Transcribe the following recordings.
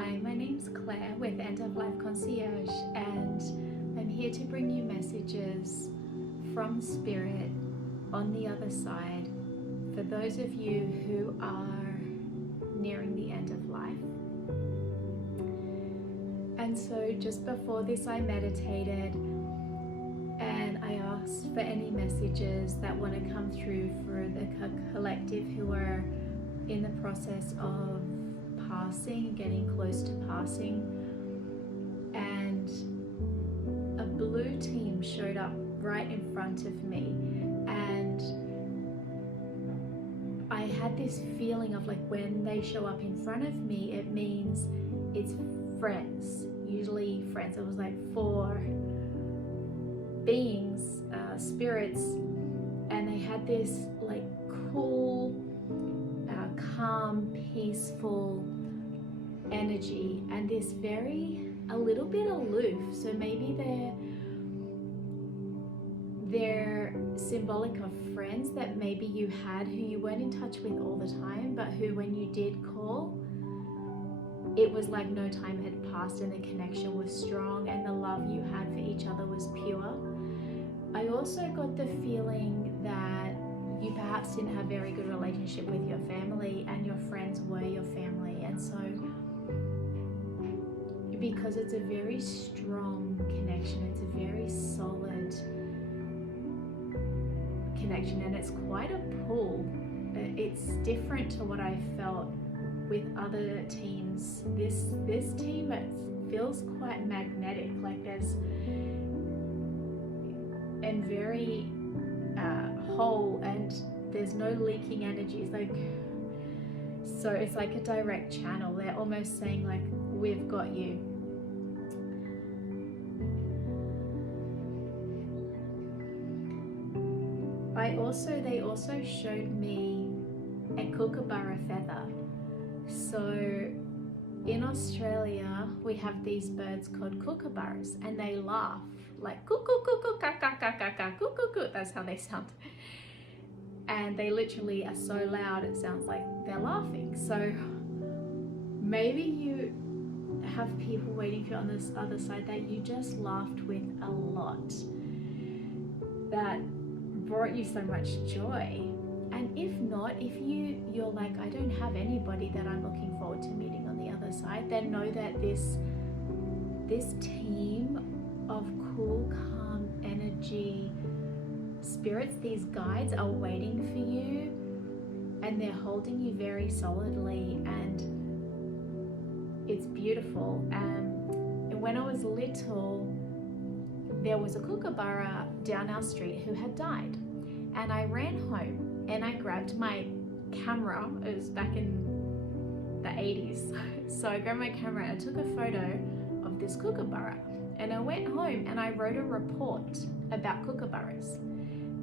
Hi, my name's Claire with End of Life Concierge, and I'm here to bring you messages from Spirit on the other side for those of you who are nearing the end of life. And so just before this I meditated and I asked for any messages that want to come through for the collective who are in the process of passing, getting close to passing. And a blue team showed up right in front of me, and I had this feeling of like when they show up in front of me, it means it's friends, usually friends. It was like 4 beings, spirits, and they had this like cool, calm, peaceful energy, and this a little bit aloof. So maybe they're symbolic of friends that maybe you had who you weren't in touch with all the time, but who when you did call, it was like no time had passed and the connection was strong and the love you had for each other was pure. I also got the feeling that you perhaps didn't have a very good relationship with your family and your friends were your family, and so because it's a very strong connection, it's a very solid connection, and it's quite a pull. It's different to what I felt with other teams. This team, it feels quite magnetic, like there's and very whole, and there's no leaking energies, like, so it's like a direct channel. They're almost saying like, we've got you. They also showed me a kookaburra feather. So in Australia we have these birds called kookaburras, and they laugh like cuckoo cuckoo ka ka ka ka ka cuckoo cuckoo. That's how they sound, and they literally are so loud it sounds like they're laughing. So maybe you have people waiting for you on this other side that you just laughed with a lot, that brought you so much joy. And if not, if you're like, I don't have anybody that I'm looking forward to meeting on the other side, then know that this team of cool, calm energy spirits, these guides, are waiting for you, and they're holding you very solidly, and it's beautiful. And when I was little, there was a kookaburra down our street who had died, and I ran home and I grabbed my camera. It was back in the 80s. So I grabbed my camera and I took a photo of this kookaburra, and I went home and I wrote a report about kookaburras,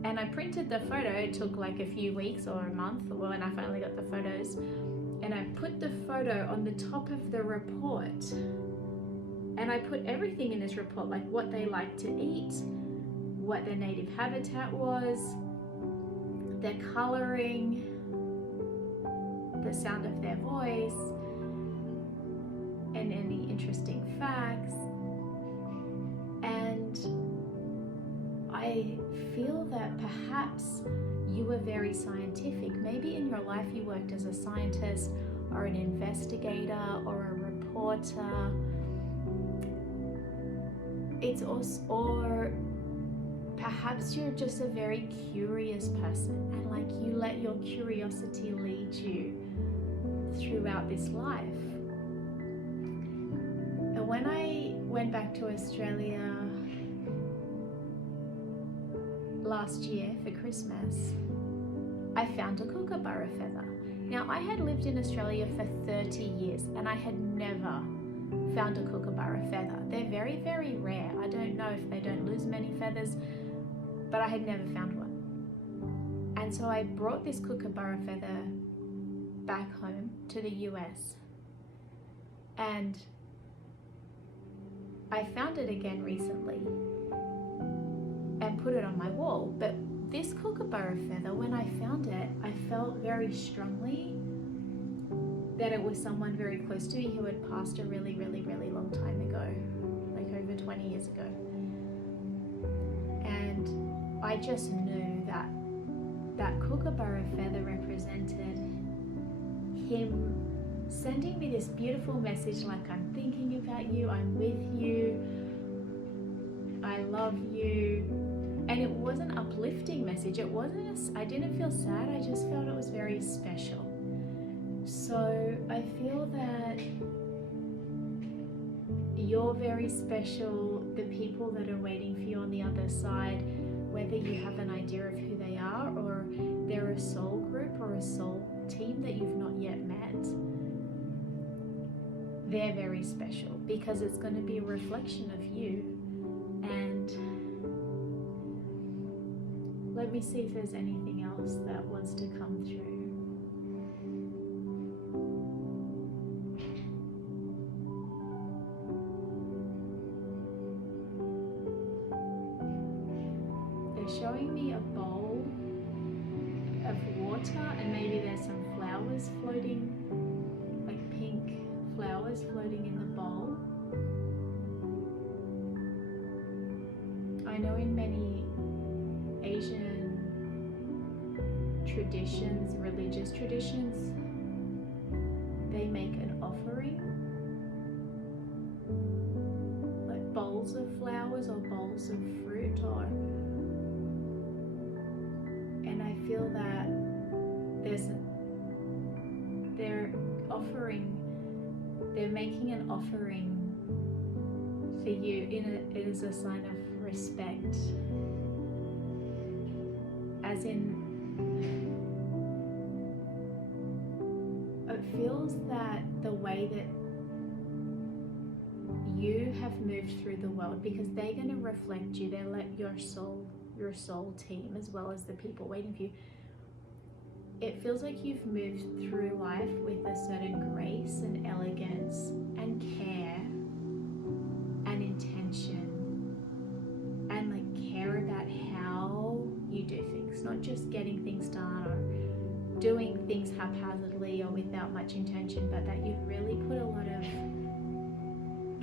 and I printed the photo. It took like a few weeks or a month when I finally got the photos, and I put the photo on the top of the report, and I put everything in this report, like what they like to eat, what their native habitat was, their coloring, the sound of their voice, and any interesting facts. And I feel that perhaps you were very scientific. Maybe in your life you worked as a scientist or an investigator or a reporter. It's also, or perhaps you're just a very curious person, and like you let your curiosity lead you throughout this life. And when I went back to Australia last year for Christmas, I found a kookaburra feather. Now, I had lived in Australia for 30 years and I had never found a kookaburra feather. They're very, very rare. I don't know if they don't lose many feathers, but I had never found one. And so I brought this kookaburra feather back home to the US, and I found it again recently and put it on my wall. But this kookaburra feather, when I found it, I felt very strongly that it was someone very close to me who had passed a really, really, really long time ago, like over 20 years ago. And I just knew that that kookaburra feather represented him sending me this beautiful message, like, I'm thinking about you, I'm with you, I love you. And it was an uplifting message. It wasn't, I didn't feel sad, I just felt it was very special. So I feel that you're very special. The people that are waiting for you on the other side, whether you have an idea of who they are or they're a soul group or a soul team that you've not yet met, they're very special because it's going to be a reflection of you. And let me see if there's anything else that wants to come through. They're showing me a bowl of water and maybe there's some flowers floating, like pink flowers floating in the bowl. I know in many Asian traditions, religious traditions, they make an offering, like bowls of flowers or bowls of fruit, and I feel that they're making an offering for you it is a sign of respect, as in it feels that the way that you have moved through the world, because they're going to reflect you, they're like your soul team as well as the people waiting for you. It feels like you've moved through life with a certain grace and elegance and care and intention, and like care about how you do things, not just getting things done or doing things haphazardly or without much intention, but that you've really put a lot of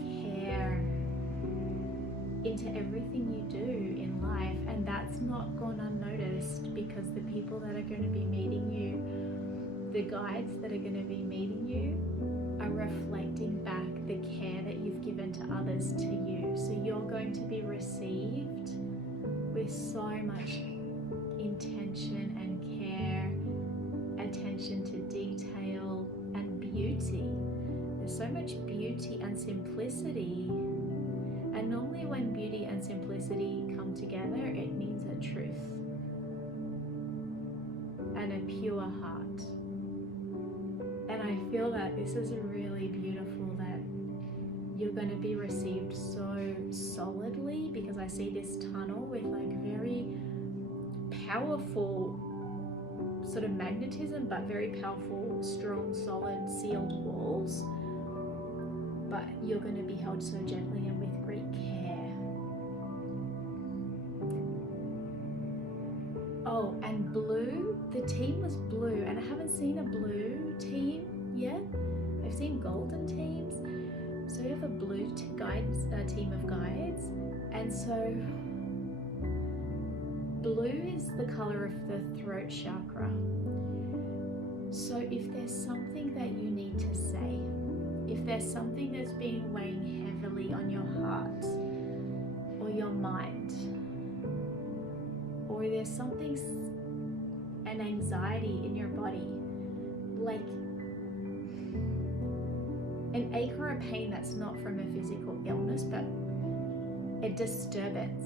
care into everything you do in life, and that's not gone unnoticed because the people that are going to be meeting you, the guides that are going to be meeting you, are reflecting back the care that you've given to others to you. So you're going to be received with so much intention and care, attention to detail and beauty. There's so much beauty and simplicity. And normally when beauty and simplicity come together, it means a truth and a pure heart. And I feel that this is really beautiful, that you're going to be received so solidly, because I see this tunnel with like very powerful sort of magnetism, but very powerful, strong, solid, sealed walls. But you're going to be held so gently and with great care. Oh, and blue, the team was blue, and I haven't seen a blue team yet. I've seen golden teams. So you have a blue team of guides, and so blue is the color of the throat chakra. So if there's something that you need to say, if there's something that's been weighing heavily on your heart or your mind, or there's something, an anxiety in your body, like an ache or a pain that's not from a physical illness, but a disturbance,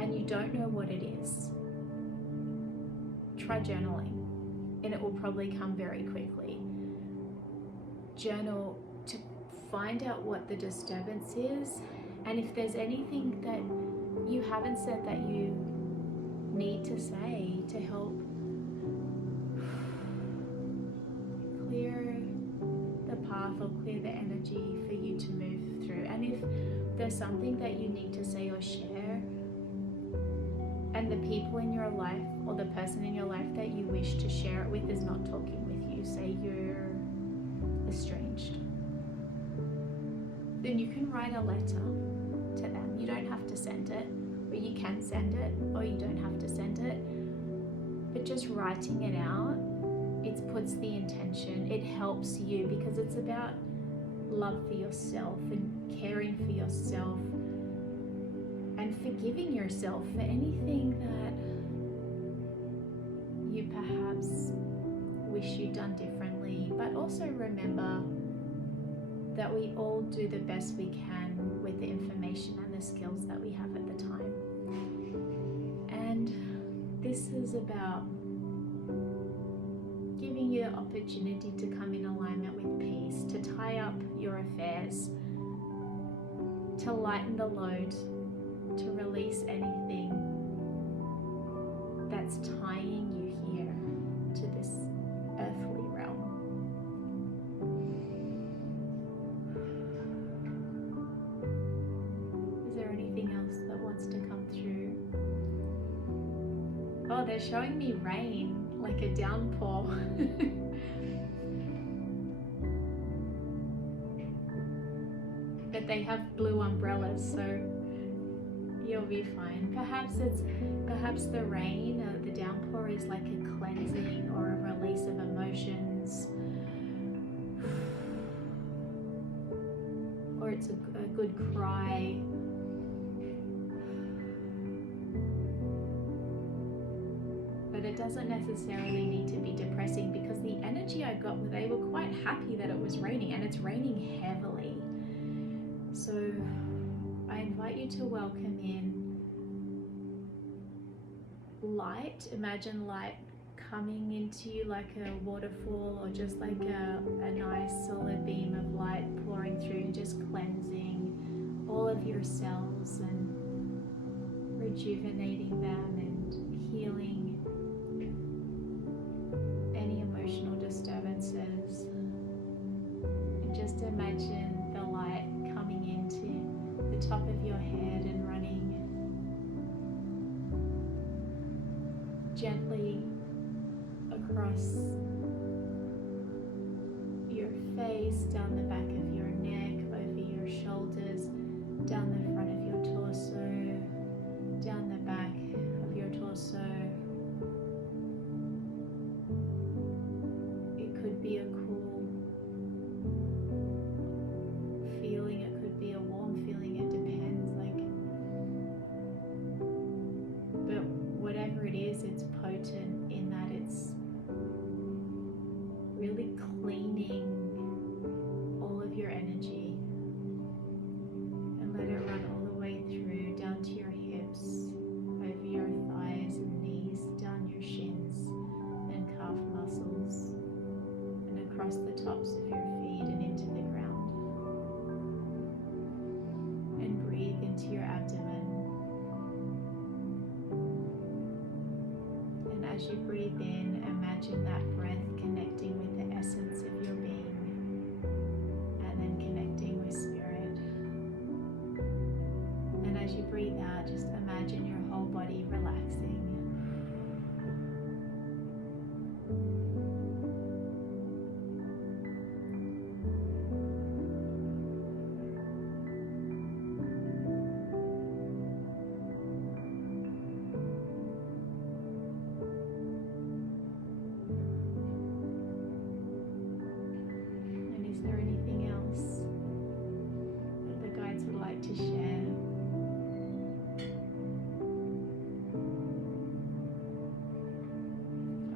and you don't know what it is, try journaling, and it will probably come very quickly. Journal to find out what the disturbance is, and if there's anything that you haven't said that you need to say to help clear the path or clear the energy for you to move through. And if there's something that you need to say or share, and the people in your life or the person in your life that you wish to share it with is not talking with you, say you're then you can write a letter to them. You don't have to send it, or you can send it, or you don't have to send it. But just writing it out, it puts the intention, it helps you, because it's about love for yourself and caring for yourself and forgiving yourself for anything that you perhaps wish you'd done differently. But also remember that we all do the best we can with the information and the skills that we have at the time. And this is about giving you the opportunity to come in alignment with peace, to tie up your affairs, to lighten the load, to release anything that's tying you here to this earthly realm. Is there anything else that wants to come through? Oh, they're showing me rain, like a downpour. But they have blue umbrellas, so you'll be fine. Perhaps the rain, the downpour is like a cleansing or a release of emotions, or it's a good cry. But it doesn't necessarily need to be depressing, because the energy I got, they were quite happy that it was raining, and it's raining heavily. So I invite you to welcome in light. Imagine light coming into you like a waterfall, or just like a nice solid beam of light pouring through, just cleansing all of your cells and rejuvenating them and healing any emotional disturbances. And just imagine the light coming into the top of your head and running gently across your face, down the back of your neck, over your shoulders, down the front of your torso, down the back of your torso. It could be a cool feeling, it could be a warm feeling, it depends. But whatever it is, it's potent in that it's really cleaning all of your energy, and let it run all the way through, down to your hips, over your thighs and knees, down your shins and calf muscles, and across the tops of your feet and into the ground. And breathe into your abdomen. And as you breathe in, imagine that breath connecting with the essence of your being, and then connecting with spirit. And as you breathe out, just imagine your whole body relaxing. And is there anything else that the guides would like to share?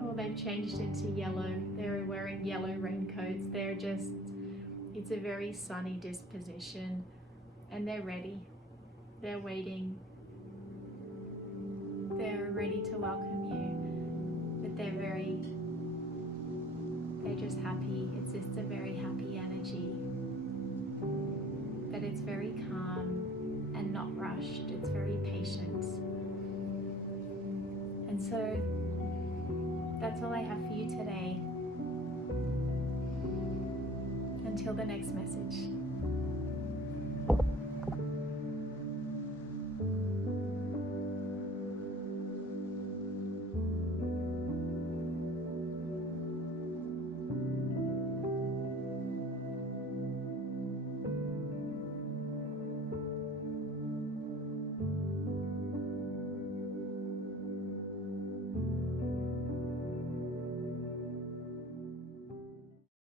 Oh, they've changed into yellow. They're wearing yellow raincoats. It's a very sunny disposition, and they're ready. They're waiting. They're ready to welcome you, but they're just happy. It's just a very happy energy, but it's very calm and not rushed. It's very patient. And so that's all I have for you today. Until the next message.